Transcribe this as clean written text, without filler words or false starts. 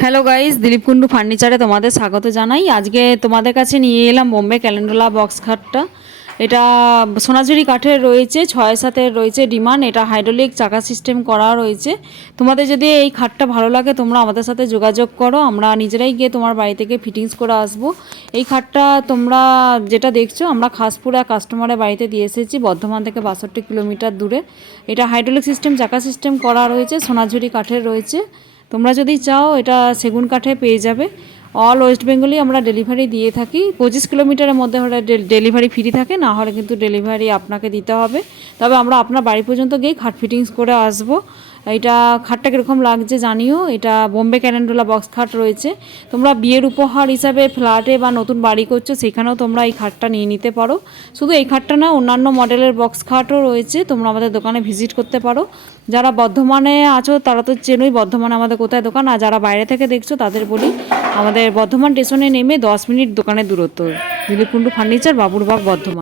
Hello guys, Dilip Kundu ফার্নিচারে তোমাদের স্বাগত জানাই। আজকে তোমাদের কাছে নিয়ে এলাম বোম্বে ক্যালেন্ডুলা বক্স খাটটা। এটা সোনাঝুরি কাঠের রয়েছে, 6-7-এর রয়েছে ডিমান্ড। এটা হাইড্রোলিক চাকা সিস্টেম করা রয়েছে। তোমাদের যদি এই খাটটা ভালো লাগে তোমরা আমাদের সাথে যোগাযোগ করো, আমরা নিজেরাই গিয়ে তোমার বাড়ি থেকে ফিটিংস করে আসবো। এই খাটটা তোমরা যেটা দেখছো আমরা খাসপুরা কাস্টমারের বাড়িতে দিয়ে এসেছি, বর্ধমান থেকে 62 কিলোমিটার দূরে। এটা হাইড্রোলিক সিস্টেম চাকা সিস্টেম করা রয়েছে, সোনাঝুরি কাঠের রয়েছে। তোমরা যদি চাও এটা সেগুন কাঠে পেয়ে যাবে। অল ওয়েস্ট বেঙ্গলেই আমরা ডেলিভারি দিয়ে থাকি। 25 কিলোমিটারের মধ্যে হলে ডেলিভারি ফ্রি থাকে, না হলে কিন্তু ডেলিভারি আপনাকে দিতে হবে। তবে আমরা আপনার বাড়ি পর্যন্ত গিয়ে খাট ফিটিংস করে আসবো। এটা খাটটা কীরকম লাগছে জানিও। এটা বোম্বে ক্যালেন্ডুলা বক্স খাট রয়েছে। তোমরা বিয়ের উপহার হিসাবে ফ্ল্যাটে বা নতুন বাড়ি করছো সেখানেও তোমরা এই খাটটা নিয়ে নিতে পারো। শুধু এই খাটটা না, অন্যান্য মডেলের বক্স খাটও রয়েছে, তোমরা আমাদের দোকানে ভিজিট করতে পারো। যারা বর্ধমানে আছো তারা তো চেনোই বর্ধমানে আমাদের কোথায় দোকান, আর যারা বাইরে থেকে দেখছো তাদের বলি আমাদের বর্ধমান স্টেশনে নেমে 10 মিনিট দোকানের দূরত্ব। দিলীপ কুন্ডু ফার্নিচার, বাবুরবাগ, বর্ধমান।